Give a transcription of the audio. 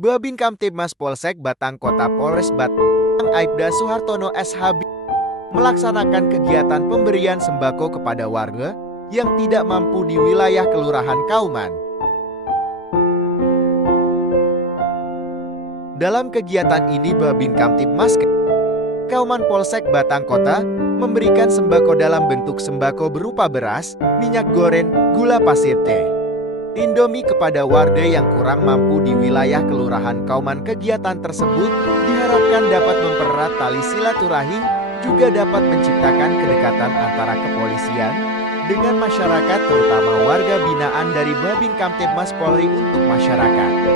Babin Kamtibmas Polsek Batang Kota Polres Batang Aibda Suhartono SHB melaksanakan kegiatan pemberian sembako kepada warga yang tidak mampu di wilayah Kelurahan Kauman. Dalam kegiatan ini Babin Kamtibmas Kauman Polsek Batang Kota memberikan sembako dalam bentuk sembako berupa beras, minyak goreng, gula pasir teh, Indomie kepada warga yang kurang mampu di wilayah Kelurahan Kauman. Kegiatan tersebut diharapkan dapat mempererat tali silaturahim, juga dapat menciptakan kedekatan antara kepolisian dengan masyarakat, terutama warga binaan dari Babin Kamtibmas Polri untuk masyarakat.